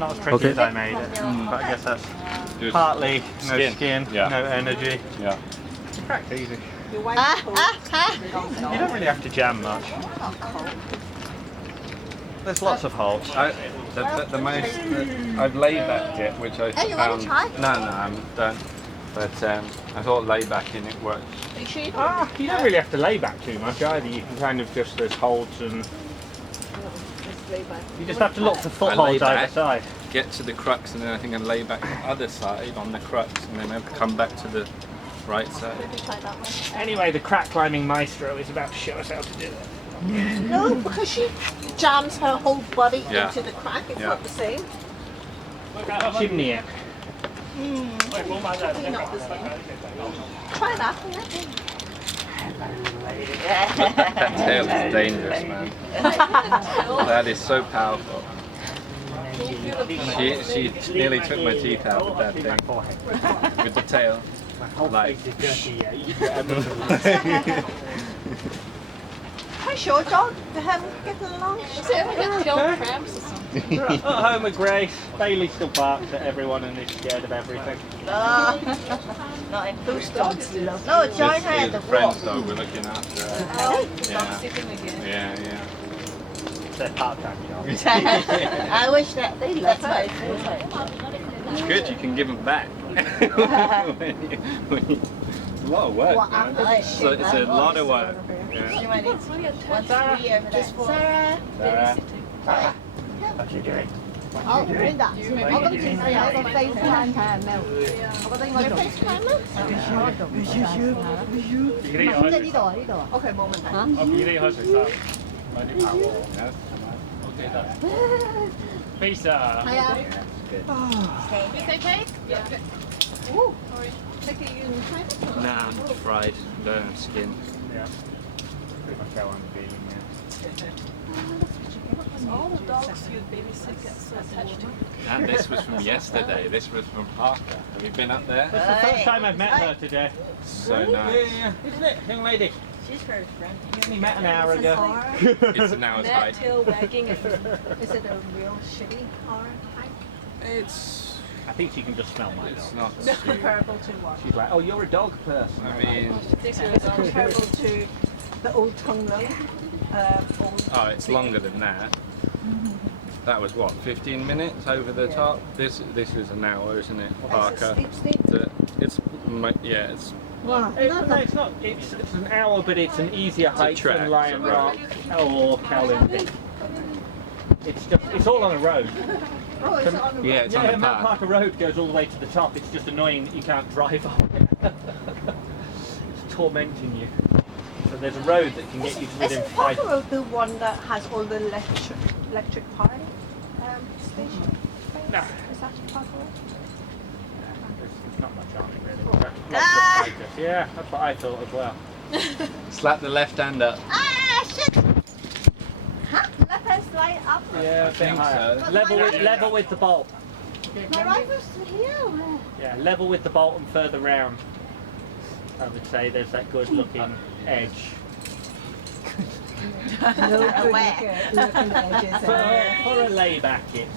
not as pretty as I made it. But I guess that's partly no skin, no energy. Yeah. Crack's easy. You don't really have to jam much. There's lots of holes. The most I've laybacked it, which I found. No, I don't. But I thought laybacking it works. You don't really have to lay back too much either. You can kind of just, there's holds and you just have to look for footholds either side. Get to the crux, and then I think I lay back the other side on the crux, and then I come back to the right side. Anyway, the crack climbing maestro is about to show us how to do it. No, because she jams her whole body into the crack. It's not the same. Chimney it. Probably not the same. Try that. That tail is dangerous, man. That is so powerful. She nearly took my teeth out with that thing. With the tail. Like. How's your dog? Getting along? At home with Grace. Bailey still barks at everyone and is scared of everything. Not in whose dogs you love? No, John had the friend's dog we're looking after. Yeah. They're part-time jobs. I wish that they loved her. It's good, you can give them back. It's a lot of work, man. It's a lot of work. Sarah. What you doing? Hả? Brenda,我今次係有個 FaceTime 睇下咩？我覺得應該做。FaceTime 咩？即係呢度啊，呢度啊。OK， 冇問題。嚇？我見你開除衫，買啲跑喎。OK 得。Pizza。係啊。Is it okay? Yeah. Ooh. Take it in China? Nah, I'm fried. Don't have skin. Yeah. Pretty much how I'm feeling, yeah. All the dogs you babysit get so attached to. And this was from yesterday. This was from Parker. Have you been up there? That's the first time I've met her today. So nice. Yeah, isn't it, young lady? She's very friendly. We only met an hour ago. It's an hour's That hike. tail wagging. Is it a real shitty horror hike? It's. I think she can just smell my It's dog. not. Comparable to what? She's like, oh, you're a dog person. I mean. It's comparable to the old Tung Lung. Oh, it's longer than that. That was what, 15 minutes over the top? This is an hour, isn't it, Parker? It's No, it's not. It's an hour, but it's an easier hike than Lion Rock or Kowloon. It's all on a road. Oh, it's on the road. Yeah, it's on the Mount path. Parker Road goes all the way to the top. It's just annoying that you can't drive on it. It's tormenting you. So there's a road that can get you to within 5. Parker Road the one that has all the electric car station? No. Is that Parker Road? There's not much on it really. Lots of fighters. Yeah, that's what I thought as well. Slap the left hand up. Ah, shit! Huh? Left hand slide up? Yeah, I think so. Level with the bolt. My rifle's here. Yeah, level with the bolt and further round. I would say there's that good looking edge. No good looking edges. For a layback, it's